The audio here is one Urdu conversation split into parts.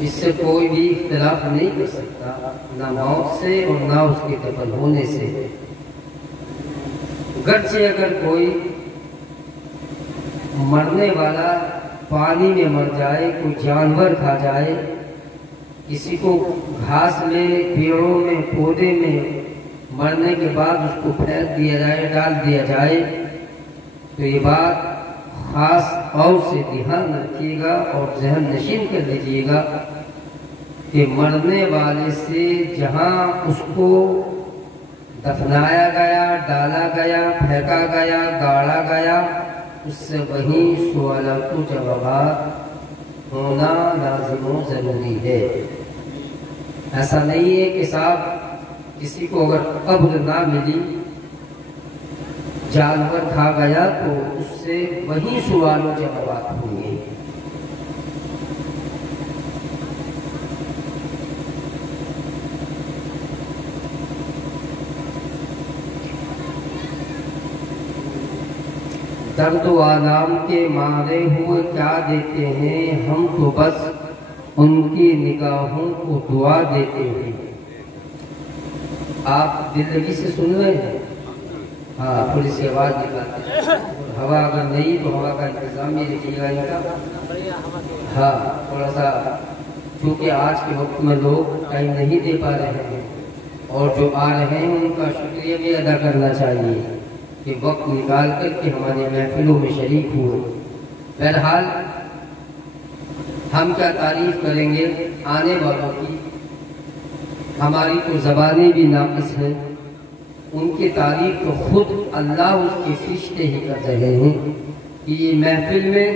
اس سے کوئی بھی اختلاف نہیں کر سکتا، نہ موت سے اور نہ اس کے دفن ہونے سے۔ گرچہ اگر کوئی مرنے والا پانی میں مر جائے، کوئی جانور کھا جائے، کسی کو گھاس میں، پیڑوں میں، پودے میں مرنے کے بعد اس کو پھینک دیا جائے، ڈال دیا جائے، تو یہ بات خاص طور سے دھیان رکھیے گا اور ذہن نشین کر لیجیے گا کہ مرنے والے سے جہاں اس کو دفنایا گیا، ڈالا گیا، پھینکا گیا، گاڑا گیا، اس سے وہیں سوالات و جوابات ہونا لازم و ضروری ہے۔ ایسا نہیں ہے کہ صاحب کسی کو اگر قبر نہ ملی، جانور کھا گیا، تو اس سے وہی سوال و جوابات ہوں گے۔ درد و آلام کے مارے ہوئے کیا دیتے ہیں، ہم تو بس ان کی نگاہوں کو دعا دیتے ہیں۔ آپ دل لگی سے سن رہے ہیں؟ ہاں، تھوڑی سی آواز نکالتے ہیں۔ ہوا اگر نہیں تو ہوا کا انتظام یہ رکھیے گا ان کا۔ ہاں، تھوڑا سا، چونکہ آج کے وقت میں لوگ ٹائم نہیں دے پا رہے ہیں، اور جو آ رہے ہیں ان کا شکریہ بھی ادا کرنا چاہیے کہ وقت نکال کر کے ہماری محفلوں میں شریک ہوئے۔ بہرحال ہم کیا تعریف کریں گے آنے والوں کی، ہماری تو زبانیں بھی ناقص ہیں، ان کی تعریف تو خود اللہ اس کے فرشتے ہی کر رہے ہیں کہ یہ محفل میں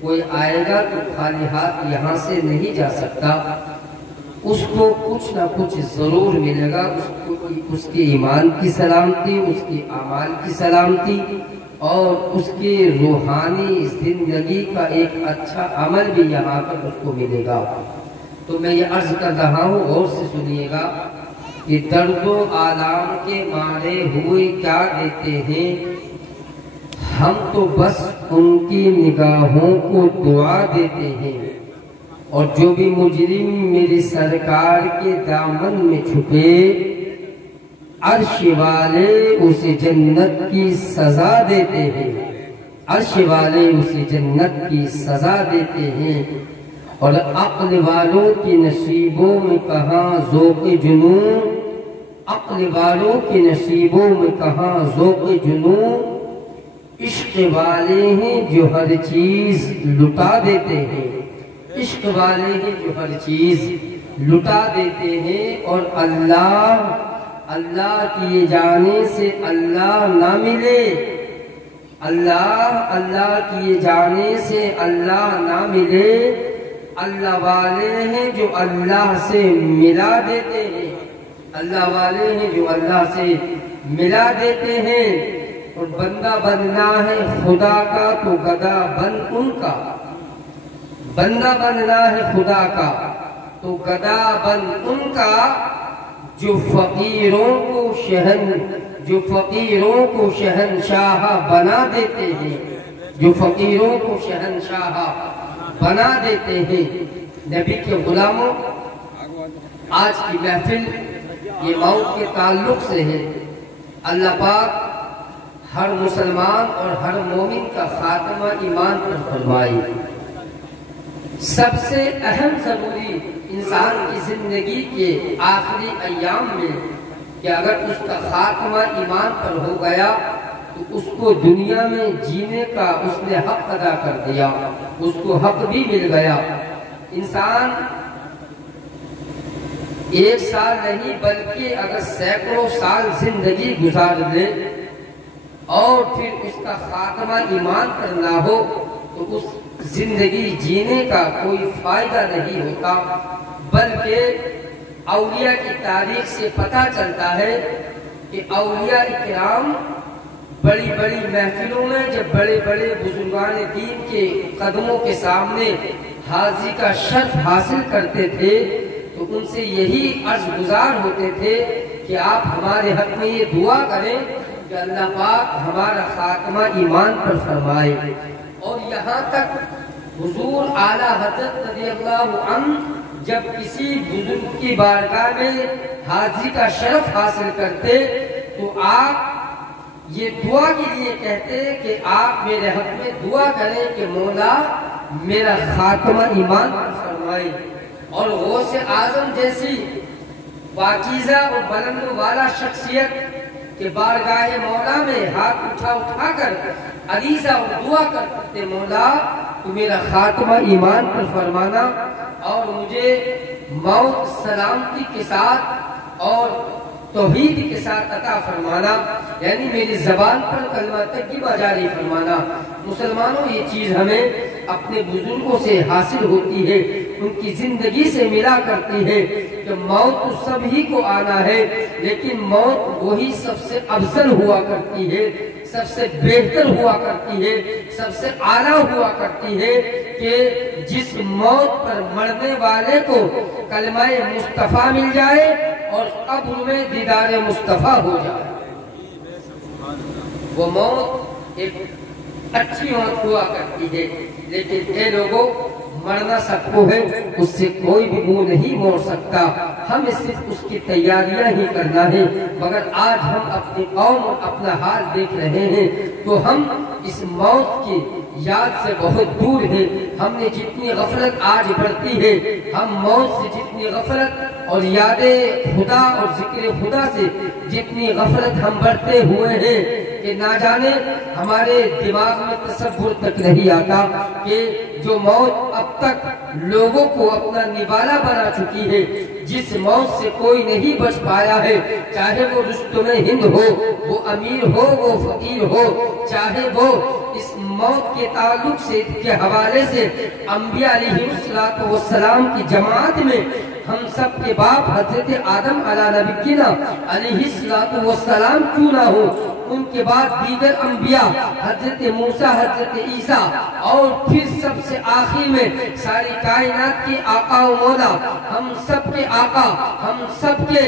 کوئی آئے گا تو خالی ہاتھ یہاں سے نہیں جا سکتا، اس کو کچھ نہ کچھ ضرور ملے گا، اس کے ایمان کی سلامتی، اس کے اعمال کی سلامتی، اور اس کی روحانی زندگی کا ایک اچھا عمل بھی یہاں پر اس کو ملے گا۔ تو میں یہ عرض کر رہا ہوں، غور سے سنیے گا کہ درد و آلام کے مارے ہوئے کیا دیتے ہیں، ہم تو بس ان کی نگاہوں کو دعا دیتے ہیں، اور جو بھی مجرم میری سرکار کے دامن میں چھپے، عرش والے اسے جنت کی سزا دیتے ہیں، عرش والے اسے جنت کی سزا دیتے ہیں۔ اور عقل والوں کی نصیبوں میں کہاں ذوق جنون، عقل والوں کی نصیبوں میں کہاں ذوق جنون، عشق والے ہیں جو ہر چیز لٹا دیتے ہیں، عشق والے ہیں جو ہر چیز لٹا دیتے ہیں۔ اور اللہ کیے جانے سے اللہ نہ ملے، اللہ کیے جانے سے اللہ نہ ملے، اللہ والے ہیں جو اللہ سے ملا دیتے ہیں، اللہ والے ہیں جو اللہ سے ملا دیتے ہیں۔ اور بندہ بننا ہے خدا کا تو گدا بن ان کا، بندہ بننا ہے خدا کا تو گدا بن ان کا، جو فقیروں کو شہنشاہ بنا دیتے ہیں، جو فقیروں کو شہنشاہ بنا دیتے ہیں۔ نبی کے غلاموں، آج کی محفل یہ موت کے تعلق سے ہے۔ اللہ پاک ہر مسلمان اور ہر مومن کا خاتمہ ایمان پر فرمائے۔ سب سے اہم ضروری انسان کی زندگی کے آخری ایام میں کہ اگر اس کا خاتمہ ایمان پر ہو گیا تو اس کو دنیا میں جینے کا اس نے حق ادا کر دیا، اس کو حق بھی مل گیا۔ انسان ایک سال نہیں بلکہ اگر سینکڑوں سال زندگی گزار لے اور پھر اس کا خاتمہ ایمان پر نہ ہو تو اس زندگی جینے کا کوئی فائدہ نہیں ہوتا، بلکہ اولیاء کی تاریخ سے پتہ چلتا ہے کہ اولیاء کرام بڑی بڑی محفلوں میں جب بڑے بڑے بزرگان دین کے قدموں کے سامنے حاضری کا شرف حاصل کرتے تھے تو ان سے یہی عرض گزار ہوتے تھے کہ آپ ہمارے حق میں یہ دعا کریں کہ اللہ پاک ہمارا خاتمہ ایمان پر فرمائے۔ اور یہاں تک حضور اعلیٰ حضرت رضی اللہ عنہ جب کسی بزرگ کی بارگاہ میں حاضری کا شرف حاصل کرتے تو آپ یہ دعا کے لیے کہتے کہ آپ میرے حق میں دعا کریں کہ مولا میرا خاتمہ ایمان پر فرمائے، اور غوث اعظم جیسی پاکیزہ اور بلند والا شخصیت کے بارگاہ مولا میں ہاتھ اٹھا کر عریضہ اور دعا کرتے مولا تو میرا خاتمہ ایمان پر فرمانا اور مجھے موت سلامتی کے ساتھ اور توحید کے ساتھ عطا فرمانا، یعنی میری زبان پر کلمہ طیبہ جاری فرمانا۔ مسلمانوں یہ چیز ہمیں اپنے بزرگوں سے حاصل ہوتی ہے، ان کی زندگی سے ملا کرتی ہے کہ موت تو سبھی کو آنا ہے، لیکن موت وہی سب سے افضل ہوا کرتی ہے، سب سے بہتر ہوا کرتی ہے، سب سے اعلیٰ ہوا کرتی ہے کہ جس موت پر مرنے والے کو کلمہ مصطفیٰ مل جائے اور قبر میں دیدار مصطفیٰ ہو جائے۔ وہ موت ایک اچھی موت ہوا کرتی ہے، لیکن اے لوگوں مرنا سب کو ہے، اس سے کوئی بھی منہ نہیں موڑ سکتا، ہمیں صرف اس کی تیاریاں ہی کرنا ہے۔ مگر آج ہم اپنی قوم اور اپنا حال دیکھ رہے ہیں تو ہم اس موت کی یاد سے بہت دور ہیں۔ ہم نے جتنی غفلت آج برتی ہے، ہم موت سے جتنی غفلت اور یاد خدا اور ذکر خدا سے جتنی غفلت ہم برتے ہوئے ہیں کہ نہ جانے ہمارے دماغ میں تصور تک نہیں آتا کہ جو موت اب تک لوگوں کو اپنا نوالا بنا چکی ہے، جس موت سے کوئی نہیں بچ پایا ہے، چاہے وہ رستم ہند ہو، وہ امیر ہو، وہ فقیر ہو، چاہے وہ اس موت کے تعلق سے کے حوالے سے انبیاء علیہ السلام کی جماعت میں ہم سب کے باپ حضرت آدم علیہ نبینا علیہ السلام کیوں نہ ہو، ان کے بعد دیگر انبیاء حضرت موسیٰ، حضرت عیسیٰ، اور پھر سب سے آخر میں ساری کائنات کے آقا و مولا، ہم سب کے آقا، ہم سب کے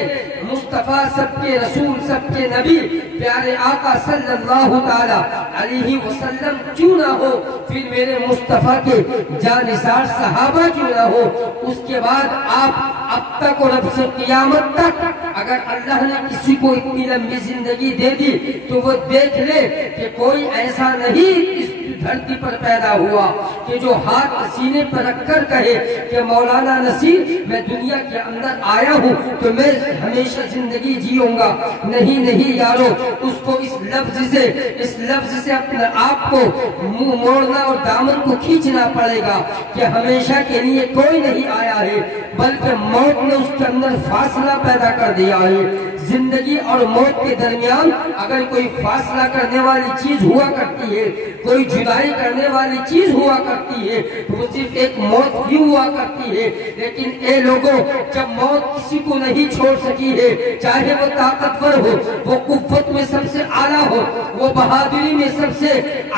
مصطفیٰ، سب کے رسول، سب کے نبی پیارے آقا صلی اللہ تعالی علیہ وسلم کیوں نہ ہو، پھر میرے مصطفیٰ کے جانثار صحابہ کیوں نہ ہو، اس کے بعد آپ اب تک اور اب سے قیامت تک اگر اللہ نے کسی کو اتنی لمبی زندگی دے دی تو وہ دیکھ لے کہ کوئی ایسا نہیں اس دھرتی پر پیدا ہوا کہ جو ہاتھ سینے پر رکھ کر کہے کہ مولانا نصیر میں دنیا کے اندر آیا ہوں تو میں ہمیشہ زندگی جیوں گا۔ نہیں یارو، اس کو اس لفظ سے اپنے آپ کو منہ موڑنا اور دامن کو کھینچنا پڑے گا کہ ہمیشہ کے لیے کوئی نہیں آیا ہے، بلکہ موت نے اس کے اندر فاصلہ پیدا کر دیا ہے۔ زندگی اور موت کے درمیان اگر کوئی فاصلہ کرنے والی چیز ہوا کرتی ہے، کوئی جدائی کرنے والی چیز ہوا کرتی ہے تو وہ صرف ایک موت ہی ہوا کرتی ہے۔ لیکن اے لوگوں، جب موت کسی کو نہیں چھوڑ سکی ہے، چاہے وہ طاقتور ہو، وہ قوت میں سب سے اعلیٰ ہو، وہ بہادری میں سب سے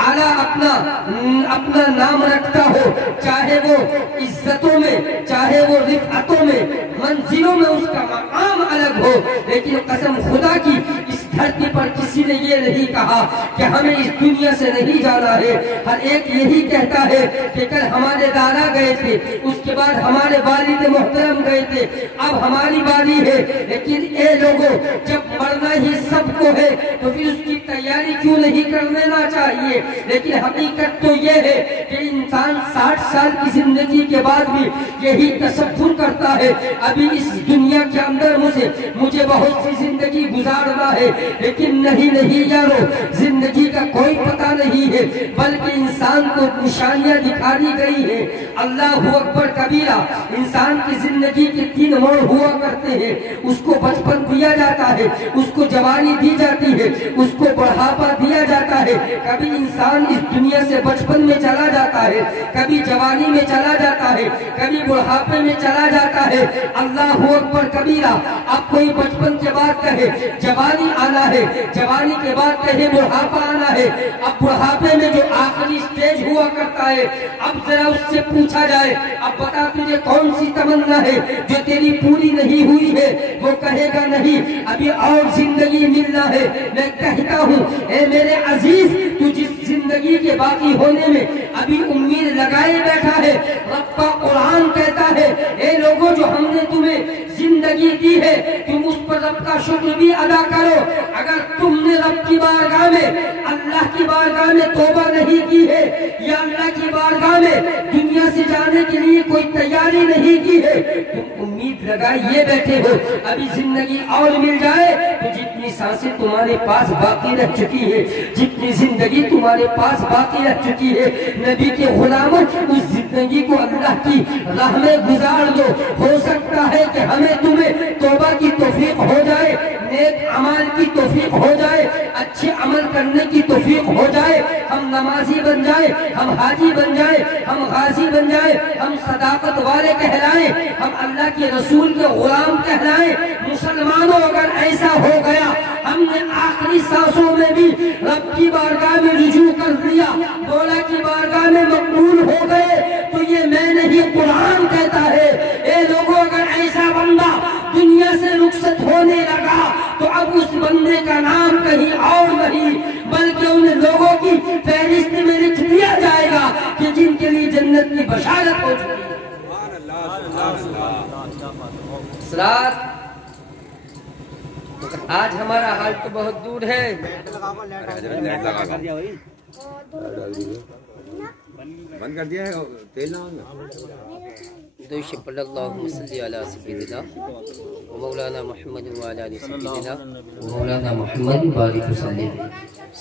اعلیٰ اپنا نام رکھتا ہو، چاہے وہ عزتوں میں، چاہے وہ رفعتوں میں، منزلوں میں اس کا مقام الگ ہو، لیکن قسم خدا کی اس دھرتی پر کسی نے یہ نہیں کہا کہ ہمیں اس دنیا سے نہیں جانا ہے۔ ہر ایک یہی کہتا ہے کہ کل ہمارے دادا گئے تھے، اس کے بعد ہمارے والد محترم گئے تھے، اب ہماری باری ہے۔ لیکن اے لوگوں، جب مرنا ہی سب کو ہے تو پھر اس کی تیاری کیوں نہیں کر لینا چاہیے؟ لیکن حقیقت تو یہ ہے کہ انسان 60 سال کی زندگی کے بعد بھی یہی تصور کرتا ہے ابھی اس دنیا کے اندر مجھے بہت سی زندگی گزارنا ہے، لیکن نہیں یارو، زندگی کا کوئی پتہ نہیں ہے، بلکہ انسان کو نشانیاں دکھا دی گئی ہے۔ اللہ اکبر کبیرہ، انسان کی زندگی کے 3 موڑ ہوا کرتے ہیں، اس کو بچپن دیا جاتا ہے، اس کو جوانی دی جاتی ہے، اس کو بڑھاپا دیا جاتا ہے۔ کبھی انسان اس دنیا سے بچپن میں چلا جاتا ہے، کبھی جوانی میں چلا جاتا ہے، کبھی بڑھاپے میں چلا جاتا ہے۔ اللہ اکبر کبیرہ، اب کوئی بچپن کے بعد کہے جوانی آنا ہے، جوانی کے بعد کہے بڑھاپا آنا ہے، اب بڑھاپے میں جو آخری سٹیج ہوا کرتا ہے، اب ذرا اس سے پوچھا جائے اب بتا تجھے کون سی تمنا ہے جو تیری پوری نہیں ہوئی ہے؟ وہ کہے گا نہیں، ابھی اور زندگی ملنا ہے۔ میں کہتا ہوں اے میرے عزیز، تو جس زندگی کے باقی ہونے میں ابھی امید لگائے بیٹھا ہے، رب کا قرآن کہتا ہے ہے اے لوگوں جو ہم نے تمہیں زندگی دی ہے تم اس پر رب کا شکر بھی ادا کرو. اگر تم نے رب کی بارگاہ میں اللہ کی بارگاہ میں توبہ نہیں کی ہے یا اللہ کی بارگاہ میں دنیا سے جانے کے لیے کوئی تیاری نہیں کی ہے, تم امید لگائے بیٹھے ہو ابھی زندگی اور مل جائے تو جتنی سانسیں تمہارے پاس باقی رہ چکی ہے, جتنی زندگی تمہارے پاس باقی رہ چکی ہے, نبی کے غلاموں اس زندگی کو اللہ کی راہ میں گزار دو. ہو سکتا ہے کہ ہمیں تمہیں توبہ کی توفیق ہو جائے, نیک عمل کی توفیق ہو جائے, اچھے عمل کرنے کی توفیق ہو جائے, ہم نمازی بن جائے, ہم حاجی بن جائے, ہم غازی بن جائے, ہم صداقت والے کہلائیں, ہم اللہ کے رسول کے غلام کہلائیں. مسلمانوں اگر ایسا ہو گیا ہم نے آخری سانسوں میں بھی رب کی بارگاہ میں رجوع کر دیا, مولا کی بارگاہ میں مقبول ہو گئے, تو یہ میں نہیں قرآن کہتا ہے. اے لوگوں اگر ایسا بندہ دنیا سے رخصت ہونے لگا تو اب اس بندے کا نام کہیں اور نہیں بلکہ ان لوگوں کی فہرست میں لکھ دیا جائے گا کہ جن کے لیے جنت کی بشارت ہو چکی ہے. آج ہمارا حال تو بہت دور ہے. بند کر دیا ہے تیل نہ اللہم صلی علی سیدنا مولانا محمد وعلی آل سیدنا مولانا محمد بارک وسلم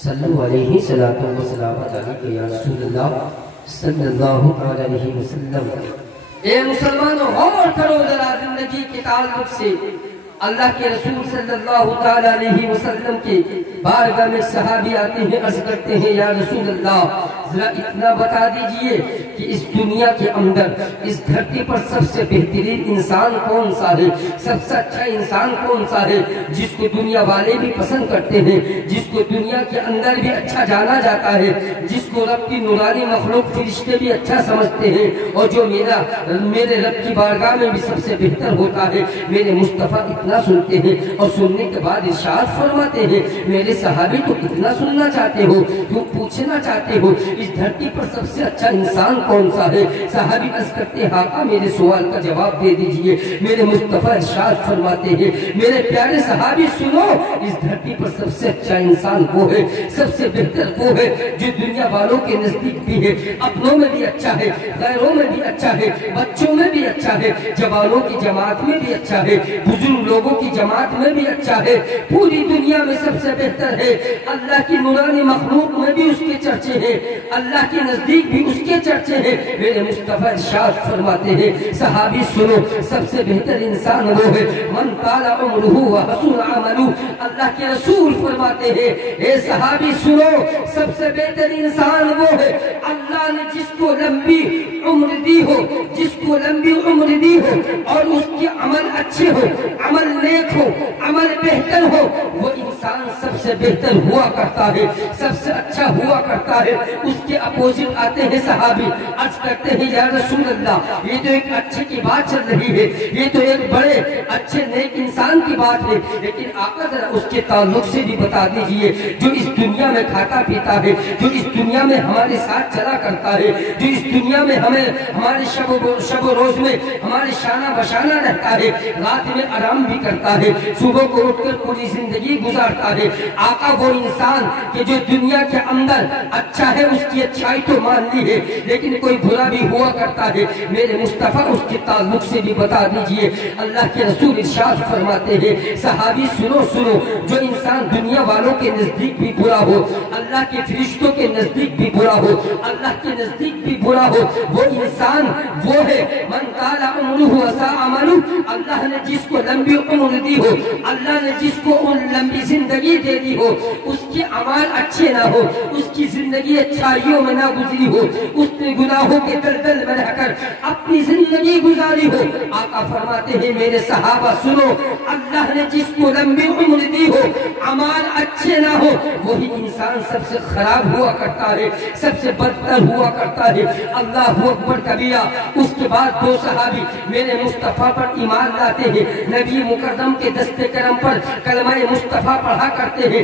صلو علیہ صلاۃ و سلام علیک یا رسول اللہ صلی اللہ علیہ وسلم. اے مسلمانوں غور کرو ذرا زندگی کے تعلق سے. اللہ کے رسول صلی اللہ تعالی علیہ وسلم کے بارگاہ میں صحابی آتے ہیں, عرض کرتے ہیں یا رسول اللہ ذرا اتنا بتا دیجئے کہ اس دنیا کے اندر اس دھرتی پر سب سے بہترین انسان کون سا ہے, سب سے اچھا انسان کون سا ہے جس کو دنیا والے بھی پسند کرتے ہیں, جس کو دنیا کے اندر بھی اچھا جانا جاتا ہے, جس کو رب کی نورانی مخلوق فرشتے بھی اچھا سمجھتے ہیں, اور جو میرے رب کی بارگاہ میں بھی سب سے بہتر ہوتا ہے. میرے مصطفیٰ اتنا سنتے ہیں اور سننے کے بعد ارشاد فرماتے ہیں میرے صحابی تو اتنا سننا چاہتے ہو, تم پوچھنا چاہتے ہو اس دھرتی پر سب سے اچھا انسان کون سا ہے. صحابی عرض کرتے ہیں آقا میرے سوال کا جواب دے دیجئے. میرے مصطفیٰ ارشاد فرماتے ہیں میرے پیارے صحابی سنو, اس دھرتی پر سب سے اچھا انسان وہ ہے, سب سے بہتر وہ ہے جو دنیا والوں کے نزدیک بھی ہے, اپنوں میں بھی اچھا ہے, غیروں میں بھی اچھا ہے, بچوں میں بھی اچھا ہے, جوانوں کی جماعت میں بھی اچھا ہے, بزرگ لوگوں کی جماعت میں بھی اچھا ہے, پوری دنیا میں سب سے بہتر ہے. اللہ کی نورانی مخلوق میں بھی اس کے چرچے ہیں, اللہ کے نزدیک بھی اس کے چرچے ہیں. میرے مصطفیٰ ارشاد فرماتے ہیں صحابی سنو سب سے بہتر انسان وہ ہے من طال عمرہ وحسن عملہ. اللہ کے رسول فرماتے ہیں اے صحابی سنو سب سے بہتر انسان وہ ہے اللہ نے جس کو لمبی عمر دی ہو, جس کو لمبی عمر دی ہو اور اس کے عمل اچھے ہو, عمل نیک ہو, عمل بہتر ہو, وہ انسان سب سے بہتر ہوا کرتا ہے, سب سے اچھا ہوا کرتا ہے. اس کے اپوزٹ آتے ہیں صحابی, عرض کرتے ہیں یا رسول اللہ یہ تو ایک اچھے کی بات چل رہی ہے, یہ تو ایک بڑے اچھے نیک انسان کی بات ہے, لیکن آقا ذرا اس کے تعلق سے بھی بتا دیجئے جو اس دنیا میں کھاتا پیتا ہے, جو اس دنیا میں ہمارے ساتھ چلا کرتا ہے, جو اس دنیا میں ہمیں ہمارے شب و روز میں ہمارے شانہ بشانہ رہتا ہے, رات میں آرام بھی کرتا ہے, صبح کو اٹھ کر پوری زندگی گزارتا ہے. آقا وہ انسان کہ جو دنیا کے اندر اچھا ہے اس کی اچھائی تو مان لی ہے لیکن کوئی برا بھی ہوا کرتا ہے. میرے مصطفیٰ اس کے تعلق سے بھی بتا دیجئے. اللہ کے رسول ارشاد فرماتے ہیں صحابی سنو سنو جو انسان دنیا والوں کے نزدیک بھی برا ہو, اللہ کے فرشتوں کے نزدیک بھی برا ہو, اللہ کے نزدیک بھی برا ہو, وہ انسان وہ ہے من طال عمرہ وساء عملہ. اللہ نے جس کو لمبی عمر دی ہو, اللہ نے جس کو ان لمبی زندگی دے دی ہو, اس کے اعمال اچھے نہ ہو, اس کی زندگی اچھائیوں میں نہ گزری ہو, اس نے گناہوں کے دلدل میں رہ کر اپنی زندگی گزاری ہو. آقا فرماتے ہیں میرے صحابہ سنو اللہ نے جس کو لمبی عمر دی ہو, اعمال اچھے نہ ہو, وہی انسان سب سے خراب ہوا کرتا ہے, سب سے بدتر ہوا کرتا ہے. اللہ اکبر کبیرہ. اس کے بعد دو صحابی میرے مصطفیٰ پر ایمان لاتے ہیں, نبی مکرم کے دست کرم پر کلمہ مصطفیٰ پڑھا کرتے ہیں.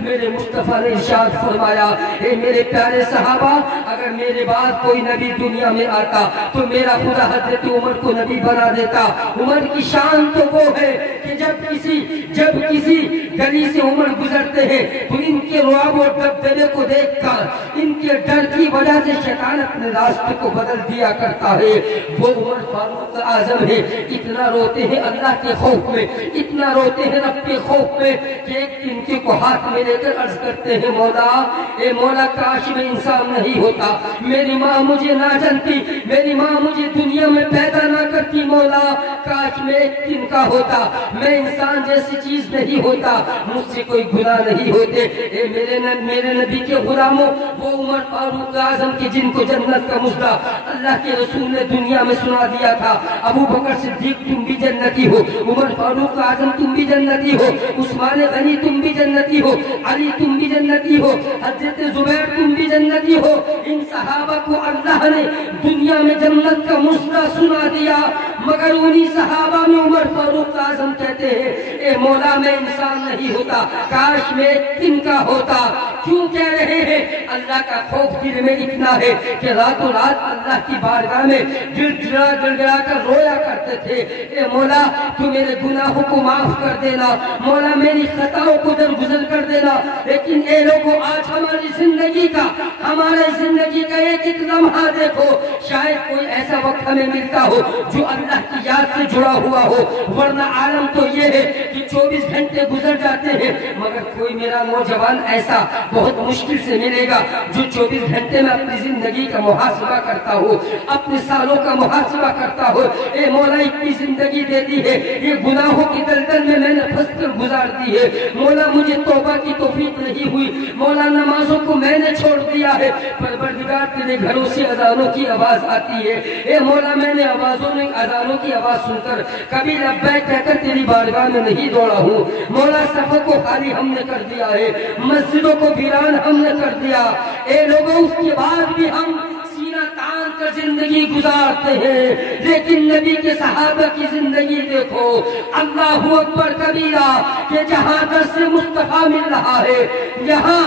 میرے مصطفیٰ نے ارشاد فرمایا، اے میرے پیارے صحابہ، اگر میرے بعد کوئی نبی دنیا میں آتا تو میرا خدا حضرت عمر کو نبی بنا دیتا۔ عمر کی شان تو وہ ہے کہ جب کسی گلی سے عمر گزرتے ہیں تو ان کے رعب اور دبدبے کو دیکھ کر ان کے ڈر کی وجہ سے شیطان اپنے راستے کو بدل دیا کرتا ہے۔ وہ عمر فاروق اعظم ہے، اتنا روتے ہیں اللہ کے خوف میں، اتنا روتے ہیں رب کے خوف میں کہ ایک دن کے کو ہاتھ میں لے کر عرض کرتے ہیں، مولا اے مولا، کاش میں انسان نہیں ہوتا، میری ماں مجھے نہ جانتی، میری ماں مجھے دنیا میں پیدا نہ کرتی، مولا کاش میں ایک دن کا ہوتا، میں انسان جیسی چیز نہیں ہوتا، مجھ سے کوئی گناہ نہیں ہوتے۔ اے میرے نبی کے غلاموں، وہ عمر فاروق اعظم کی جن کو جنت کا مژدہ اللہ کے رسول نے دنیا میں سنا دیا تھا، ابو بکر صدیق تم بھی جنتی ہو، عمر فاروق اعظم تم بھی جنتی ہو، عثمان غنی تم بھی جنتی ہو، علی تم بھی جنتی ہو، حضرت زبیر تم بھی جنتی ہو۔ ان صحابہ کو اللہ نے دنیا میں جنت کا مژدہ سنا دیا، مگر انہی صحابہ میں عمر فاروق اعظم کہتے ہیں، اے مولا میں انسان نہیں ہوتا، کاش میں ایک دن کا ہوتا۔ کیوں کہہ رہے ہیں؟ اللہ کا خوف دل میں اتنا ہے کہ راتوں رات اللہ کی بارگاہ میں گڑ گڑا کر رویا کرتے تھے، اے مولا تو میرے گناہوں کو معاف کر دینا، مولا میری خطاؤں کو درگزر کر دینا۔ لیکن اے لوگوں، آج ہماری زندگی کا ایک ایک لمحہ دیکھو، شاید کوئی ایسا وقت ہمیں ملتا ہو جو اللہ کی یاد سے جڑا ہوا ہو، ورنہ عالم تو یہ ہے کہ 24 گھنٹے گزر جاتے ہیں، مگر کوئی میرا نوجوان ایسا بہت مشکل سے ملے گا جو 24 گھنٹے میں اپنی زندگی کا محاسبہ کرتا ہو، اپنے سالوں کا محاسبہ کرتا ہو۔ اے مولا اتنی زندگی دے دی ہے، یہ گناہوں کی دلدل میں نے پھنس کر گزار دی ہے، مولا مجھے توبہ کی توفیق نہیں ہوئی، مولا نمازوں کو میں نے چھوڑ دیا ہے، پروردگار تیرے گھروں سے اذانوں کی آواز آتی ہے، اے مولا میں نے اذانوں کی آواز سن کر کبھی لبیک کہہ کر تیری بارگاہ میں نہیں دوڑا ہوں، مولا صفوں کو خالی ہم نے کر دیا ہے، مسجدوں کو ویران ہم نے کر دیا، اے لوگوں اس کے بعد بھی ہم سینہ تان کر زندگی گزارتے ہیں۔ لیکن نبی کے صحابہ کی زندگی دیکھو، اللہ اکبر کبیرہ، کہ جہاں درس مصطفیٰ مل رہا ہے، یہاں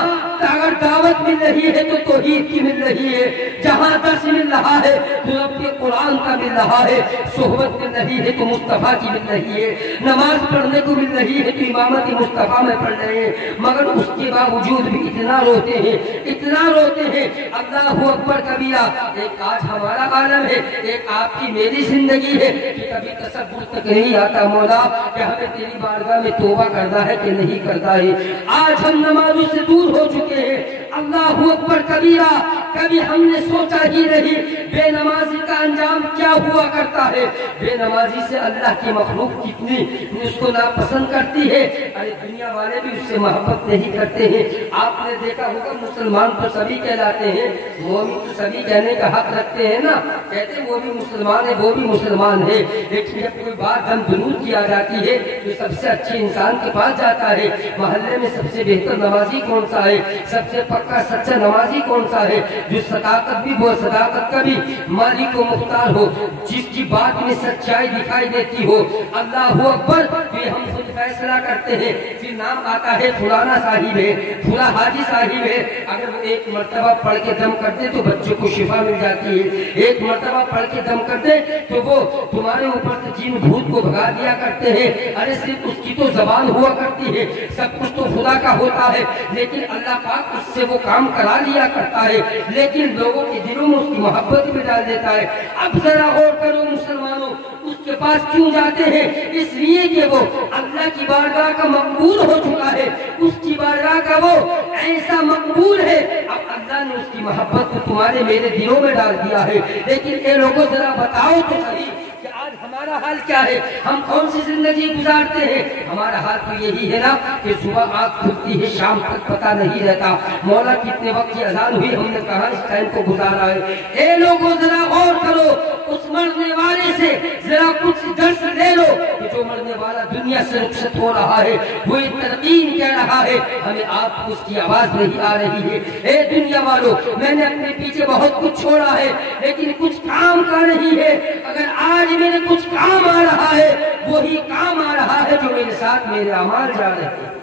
اگر دعوت مل رہی ہے تو توحید کی مل رہی ہے، جہاں درس مل رہا ہے تو رب کے قرآن کا مل رہا ہے، صحبت مل رہی ہے تو مصطفیٰ کی مل رہی ہے، نماز پڑھنے کو مل رہی ہے تو امامت مصطفیٰ میں پڑھ رہے ہیں، مگر اس کے باوجود بھی اتنا روتے ہیں، اللہ اکبر کبیرہ۔ ایک آج ہمارا عالم ہے، ایک آپ کی میری زندگی ہے کہ کبھی تصور تک نہیں آتا مولا کہ ہمیں تیری بارگاہ میں توبہ کرنا ہے کہ نہیں کرتا ہے۔ آج ہم نمازوں سے دور ہو چکے ہیں، اللہ اکبر کبیرہ، کبھی ہم نے سوچا ہی نہیں بے نمازی کا انجام کیا ہوا کرتا ہے، بے نمازی سے اللہ کی مخلوق کتنی اس کو ناپسند کرتی ہے، ارے دنیا والے بھی اس سے محبت نہیں کرتے ہیں۔ آپ نے دیکھا ہوگا مسلمان تو سبھی کہلاتے ہیں، مومن تو سبھی کہنے کا حق رکھتے ہیں نا، کہتے ہیں وہ بھی مسلمان ہے وہ بھی مسلمان ہے، لیکن جب کوئی بات ہم درود کی آ جاتی ہے تو سب سے اچھے انسان کے پاس جاتا ہے، محلے میں سب سے بہتر نمازی کون سا ہے، سب سے پکا سچا نمازی کون سا ہے، جو صداقت کا بھی مالک و مختار ہو، جس کی بات میں سچائی دکھائی دیتی ہو۔ اللہ اکبر، پھر ہم خود فیصلہ کرتے ہیں، پھر نام آتا ہے فلانا صاحب ہے، فلاں حاجی صاحب ہے، اگر وہ ایک مرتبہ پڑھ کے دم کر دے تو بچوں کو شفا مل جاتی ہے، ایک مرتبہ پڑھ کے دم کر دے تو وہ تمہارے اوپر سے جن بھوت کو بھگا دیا کرتے ہیں، ارے صرف اس کی تو زبان ہوا کرتی ہے، سب کچھ تو خدا کا ہوتا ہے، لیکن اللہ پاک اس سے وہ کام کرا لیا کرتا ہے، لیکن لوگوں کے دلوں میں اس کی محبت بھی ڈال دیتا ہے۔ اب ذرا غور کرو مسلمانوں، اس کے پاس کیوں جاتے ہیں؟ اس لیے کہ وہ اللہ کی بارگاہ کا مقبول ہو چکا ہے، اس کی بارگاہ کا وہ ایسا مقبول ہے، اب اللہ نے اس کی محبت کو تمہارے میرے دلوں میں ڈال دیا ہے۔ لیکن اے لوگوں ذرا بتاؤ تو صحیح کہ آج ہمارا حال کیا ہے، ہم کون سی زندگی گزارتے ہیں؟ ہمارا حال تو یہی ہے نا کہ صبح آنکھ کھلتی ہے شام تک پتہ نہیں رہتا، مولا کتنے وقت کی اذان ہوئی ہم نے کہاں اس ٹائم کو گزارا ہے۔ اے لوگوں ذرا غور کرو، اس مرنے والے سے ذرا کچھ درس لے لو کہ جو مرنے والا دنیا سے رخصت ہو رہا ہے، وہ ترقین کہہ رہا ہے، ہمیں آپ کو اس کی آواز نہیں آ رہی ہے۔ اے دنیا والو، میں نے اپنے پیچھے بہت کچھ چھوڑا ہے لیکن کچھ کام کا نہیں ہے، اگر آج میرے کچھ کام آ رہا ہے وہی کام آ رہا ہے جو میرے ساتھ میرے اعمال جا رہے ہیں۔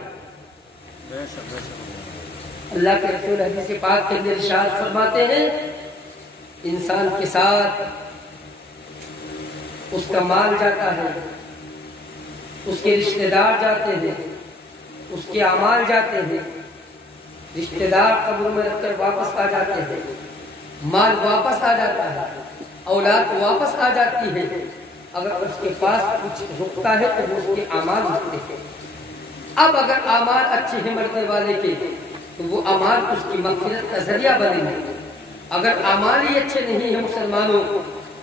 اللہ کے رسول حدیث پاک کے اندر ارشاد فرماتے ہیں انسان کے ساتھ اس کا مال جاتا ہے، اس کے رشتہ دار جاتے ہیں، اس کے اعمال جاتے ہیں، رشتہ دار قبر میں رکھ کر واپس آ جاتے ہیں، مال واپس آ جاتا ہے، اولاد واپس آ جاتی ہے، اگر اس کے پاس کچھ رکتا ہے تو وہ اس کے اعمال رکتے ہیں۔ اب اگر اعمال اچھے ہیں مرنے والے کے تو وہ اعمال اس کی مغفرت کا ذریعہ بنے گے، اگر اعمال ہی اچھے نہیں ہیں مسلمانوں،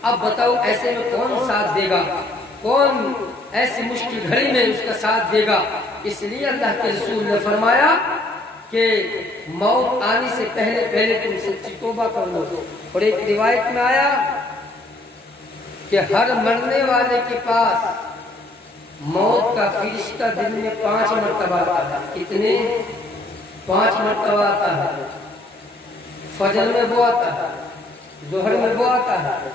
اب بتاؤ ایسے میں کون ساتھ دے گا، کون ایسی مشکل گھڑی میں اس کا ساتھ دے گا؟ اس لیے اللہ کے رسول نے فرمایا کہ موت آنے سے پہلے پہلے تم سچی توبہ کر لو۔ اور ایک روایت میں آیا کہ ہر مرنے والے کے پاس موت کا فرشتہ دن میں 5 مرتبہ آتا ہے۔ کتنے؟ 5 مرتبہ آتا ہے۔ فجر میں وہ آتا ہے، ظہر میں وہ آتا ہے،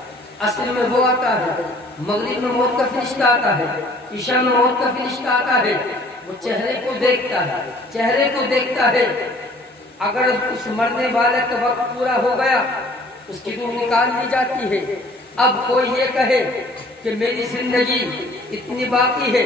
عصر میں وہ آتا ہے، مغرب میں موت کا فرشتہ آتا ہے، عشاء میں موت کا فرشتہ آتا ہے۔ وہ چہرے کو دیکھتا ہے، چہرے کو دیکھتا ہے، اگر اس مرنے والے کا وقت پورا ہو گیا اس کی روح نکال لی جاتی ہے۔ اب کوئی یہ کہے کہ میری زندگی اتنی باقی ہے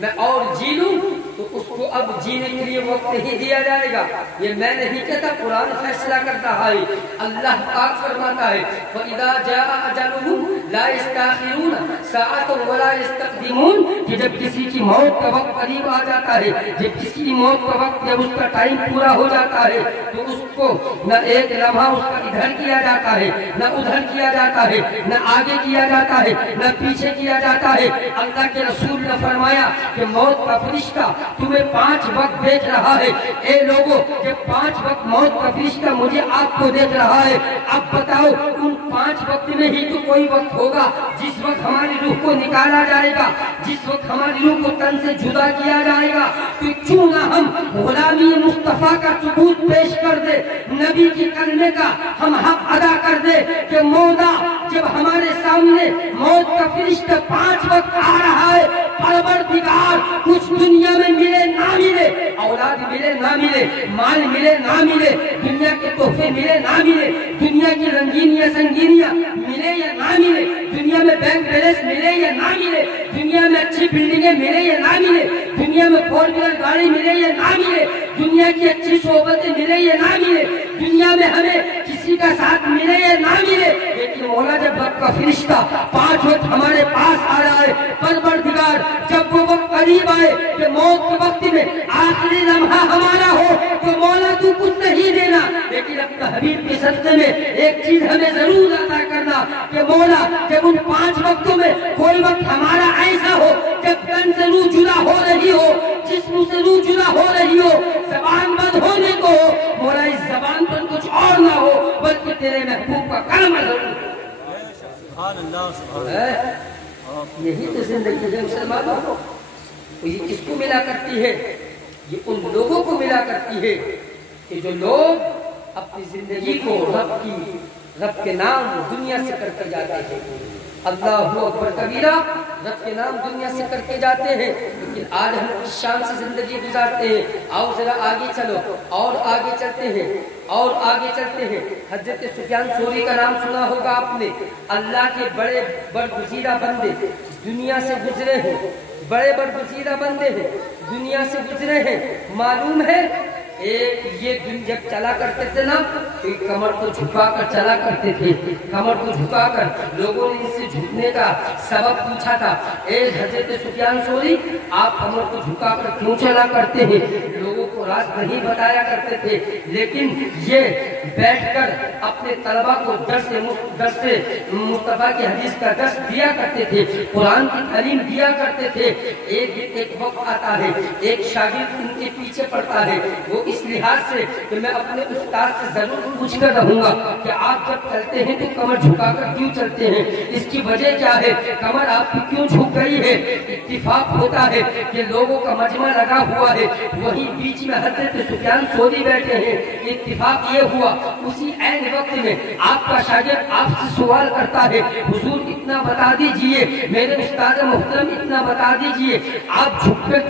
میں اور جی لوں تو اس کو اب جینے کے لیے وقت نہیں دیا جائے گا۔ یہ میں نہیں کہتا، قرآن فیصلہ کرتا ہے۔ اللہ پاک فرماتا ہے فَإِذَا جَاءَ أَجَلُهُمْ لَا يَسْتَأْخِرُونَ سَاعَةً وَلَا يَسْتَقْدِمُونَ کہ جب کسی کی موت کا وقت قریب آ جاتا ہے، جب کسی کی موت کا وقت جب اس کا ٹائم پورا ہو جاتا ہے تو اس کو نہ ایک لمحہ اس کا ادھر کیا جاتا ہے، نہ ادھر کیا جاتا ہے، نہ آگے کیا جاتا ہے، نہ پیچھے کیا جاتا ہے۔ اللہ کے رسول نے فرمایا کہ موت کا فرشتہ تمہیں 5 وقت دیکھ رہا ہے۔ اے لوگوں، جب 5 وقت موت کا فرشتہ مجھے آپ کو دیکھ رہا ہے، اب بتاؤ ان 5 وقت میں ہی تو کوئی وقت ہوگا جس وقت ہماری روح کو نکالا جائے گا، جس وقت ہماری روح کو تن سے جدا کیا جائے گا۔ تو کیوں نہ ہم غلامی مصطفیٰ کا ثبوت پیش کر دے، نبی کی کلمے کا ہم حق ادا کر دے کہ مولا جب ہمارے سامنے موت کا فرشتہ 5 وقت آ رہا ہے، پروردگار کچھ دنیا میں ملے نہ ملے، اولاد ملے نہ ملے، مال ملے نہ ملے، دنیا کے تحفے ملے نہ ملے، دنیا کی رنگینیاں سنگینیاں ملے یا نہ ملے، دنیا میں بینک بیلنس ملے یا نہ ملے، دنیا میں اچھی بلڈنگیں ملے یا نہ ملے، دنیا میں 4 ویلر گاڑی ملے یا نہ ملے، دنیا کی اچھی صحبتیں ملے یا نہ ملے، دنیا میں ہمیں کسی کا ساتھ ملے یا نہ ملے، لیکن مولا جب وقت کا فرشتہ 5 وقت ہمارے پاس آ رہا ہے، پروردگار جب وہ وقت قریب آئے کہ موت کے وقت میں آخری لمحہ ہمارا ہو تو مولا تو کچھ نہیں دینا، لیکن اپنا حبیب کے صدقے میں ایک چیز ہمیں ضرور عطا کرنا کہ مولا جب ان 5 وقتوں میں کوئی وقت ہمارا ایسا ہو جب تن سے روح جدا ہو رہی ہو، جسم سے روح جدا ہو رہی ہو، زبان بند ہونے کو ہو، مولا اس زبان پر کچھ اور نہ ہو بلکہ تیرے محبوب کا کلمہ ضرور ہو۔ یہی تو زندگی ہے مسلمانوں، یہ کس کو ملا کرتی ہے؟ یہ ان لوگوں کو ملا کرتی ہے کہ جو لوگ اپنی زندگی کو رب کے نام دنیا سے کر کے جاتے ہیں۔ اللہ اکبر کبیرہ، رب کے نام دنیا سے کر کے جاتے ہیں، لیکن آج ہم اس شان سے زندگی گزارتے ہیں۔ آؤ ذرا آگے چلو، اور آگے چلتے ہیں، اور آگے چلتے ہیں۔ حضرت سفیان ثوری کا نام سنا ہوگا آپ نے، اللہ کے بڑے برگزیدہ بندے دنیا سے گزرے ہیں، بڑے برگزیدہ بندے ہیں، دنیا سے گزرے ہیں۔ معلوم ہے یہ جب چلا کرتے تھے نا تو کمر کو جھکا کر چلا کرتے تھے، کمر کو جھکا کر لوگوں نے ان سے جھکنے کا سبب پوچھا تھا، اے حضرت سفیان ثوری آپ کمر کو جھکا کر کیوں چلا کرتے ہیں؟ لوگوں کو راز نہیں بتایا کرتے تھے، لیکن یہ بیٹھ کر اپنے طلبہ کو درس مصطفیٰ کی حدیث کا درس دیا کرتے تھے، قرآن کی تعلیم دیا کرتے تھے۔ ایک وقت آتا ہے، ایک شاگرد ان کے پیچھے پڑتا ہے، وہ اس لحاظ سے کہ میں اپنے استاد سے ضرور پوچھ کر رہوں گا کہ آپ جب چلتے ہیں تو کمر جھکا کر کیوں چلتے ہیں، اس کی وجہ کیا ہے، کمر آپ کی کیوں جھک گئی ہے؟ اتفاق ہوتا ہے کہ لوگوں کا مجمع لگا ہوا ہے، وہی بیچ میں حضرت سفیان ثوری بیٹھے ہیں۔ اتفاق یہ ہوا اسی عین وقت میں آپ کا شاگرد آپ سے سوال کرتا ہے، حضور اتنا بتا دیجئے، میرے استاد محترم اتنا بتا دیجئے، آپ جھک کر